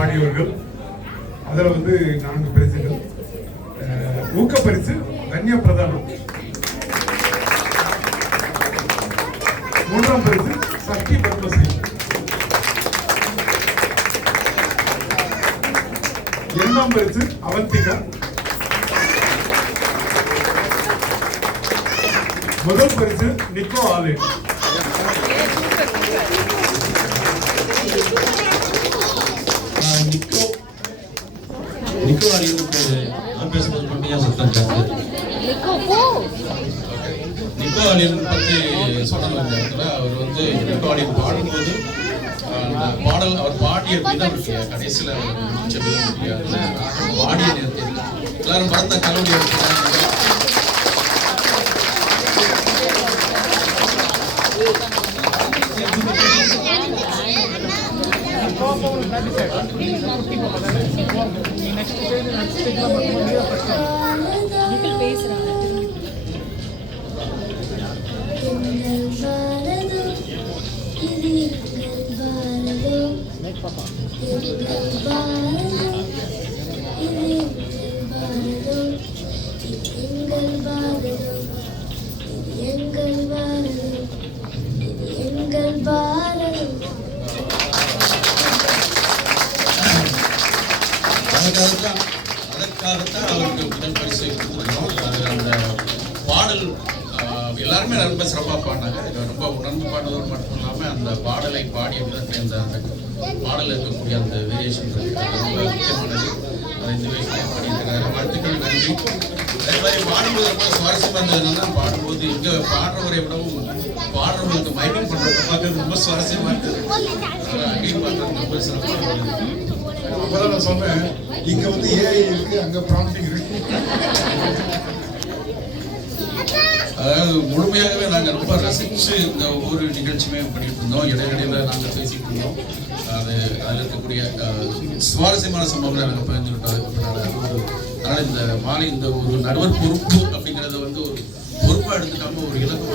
பாடியவர்கள். அதில் வந்து 4 பரிசுகள். ஊக்கப்பரிசு கன்யா பிரதானம். 3ஆம் பரிசு சக்தி பத்மஸ்ரீ. 2ஆம் பரிசு அவந்திகா. முதல் பரிசு நிக்கோ ஆலின். நிக்கோ ஆலினுக்கு நான் பேசுறது மட்டும் ஏன் சத்தம் கேட்குது? நிக்கோ ஆலின் பற்றி சொல்லணும். இந்த இடத்துல அவர் வந்து நிக்கோ ஆலின் பாடும்போது அந்த பாடல் அவர் பாடிய விதம் இருக்கு, கடைசியில் முடிச்ச விதம் இருக்கு, பாடிய நேரத்தில் எல்லாரும் பார்த்த கல்லூரி அதற்காகத்தான் அவருக்கு முதல் பரிசு கொடுத்துருக்கோம். அது அந்த பாடல் எல்லாருமே ரொம்ப சிறப்பாக பாடினாங்க. ரொம்ப உணர்ந்து பாடுவதோடு மட்டும் இல்லாமல் அந்த பாடலை பாடிய விதத்தில் அந்த பாடலில் இருக்கக்கூடிய அந்த வேரியேஷன் ரொம்ப முக்கியமானது. அதை இந்த வயசுலேயே பாடியிருக்கிறாரு. வாழ்த்துக்கள், நன்றி. அதே மாதிரி பாடும்போது ரொம்ப சுவாரஸ்யமாக இருந்ததுனால பாடும்போது இங்கே பாடுறவரை விடவும் பாடுறவங்களுக்கு மைண்டிங் பண்ணுறது பார்க்கறது ரொம்ப சுவாரஸ்யமாக இருக்குது. அங்கேயும் பார்க்குறது ரொம்ப சிறப்பாக இருந்தது. அப்பதான் நான் சொன்னேன், இங்க வந்து ஏஐ இருக்கு, அங்க ப்ராம்ப்டிங் இருக்கு. அதாவது முழுமையாகவே நாங்கள் ரொம்ப ரசித்து இந்த ஒவ்வொரு நிகழ்ச்சியுமே பண்ணிட்டு இருந்தோம். இடையிடையில் நாங்கள் பேசிட்டு இருந்தோம். அதில் இருக்கக்கூடிய சுவாரஸ்யமான சம்பவங்களை நாங்கள் பகிர்ந்துக்கிட்டோம். அதனால் இந்த மாலை இந்த ஒரு நடுவர் பொறுப்பு அப்படிங்கிறத வந்து ஒரு பொறுப்பாக எடுத்துக்காம ஒரு இலக்கு